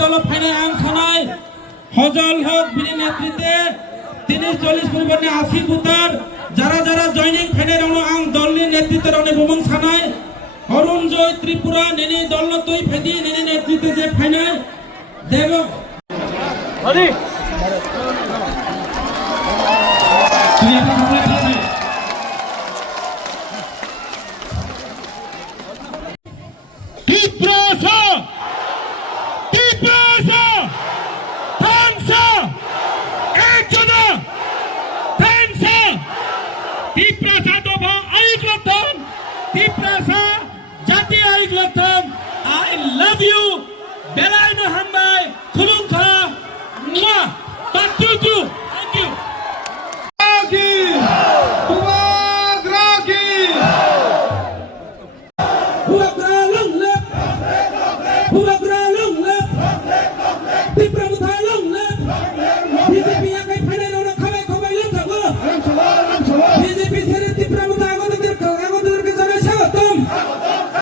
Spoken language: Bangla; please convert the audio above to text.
দল ফাইনাল আংশনায় হজল হক বিনি নেতৃত্বে 30-40 পরিবর্তনে 80 ভোটার যারা যারা জয়নিং ফাইনাল আং দলনি নেতৃত্বে রনে বুমং সানায় অরুণ জয় ত্রিপুরা নেনি দল তৈ ফেদি নেনি নেতৃত্বে যে ফাইনাল দেব আরে I love you. Belai no hambai. Kulung kha. Mwah. Batutu. Thank you. Ragi. Ragi. Hura gralung lep. Hura